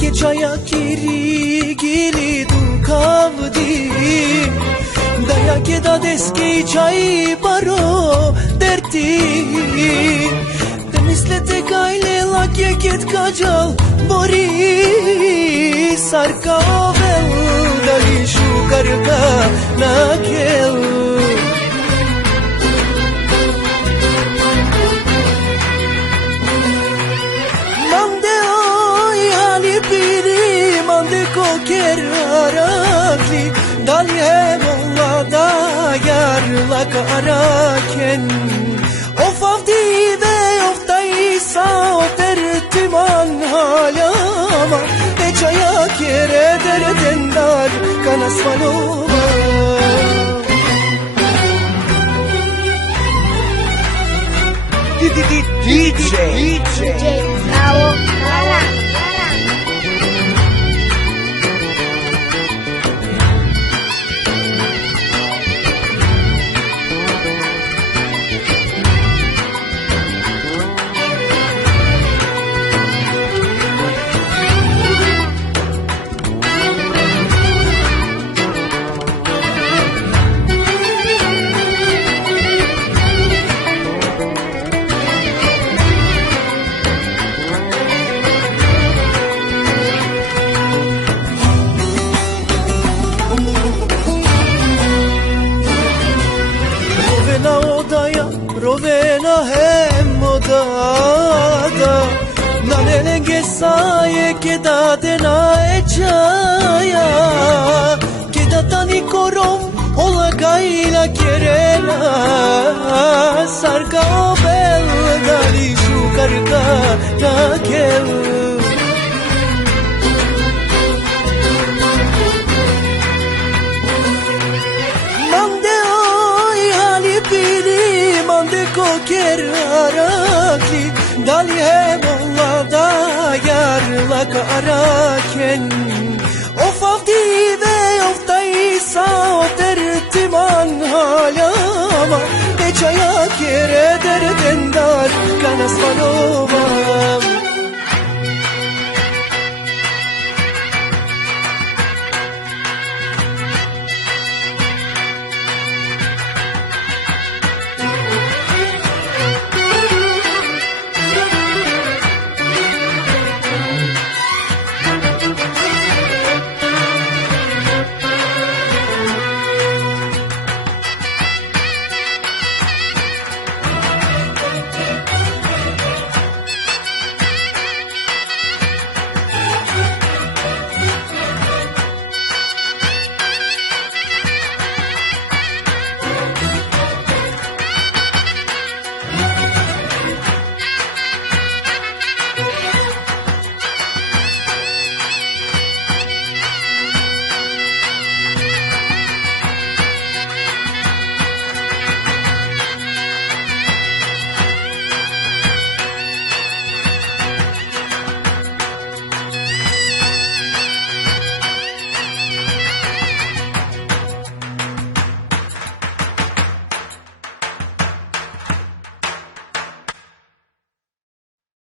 Che çaya kiri gili du kavdi Daya ke da deski çay baro derti Temizlete kayle lakye ket kacal bori Sarka vel dali şu karka nakel Arakli dalye molla da yarla karaken of avdi ve of daysa of tertiman halama e çaya kere derdendar kanasmanova DJ Bravo Lara. Rovena hem odada Nanele gesaye kedate na echaya Kedatani korom ola gaila kerela Sarka o bel dali şu karka takel Koker arakli dalye molla da yarla karaken of avdi ve of daysa of tertiman halama e çaya kere derdendar kanas valo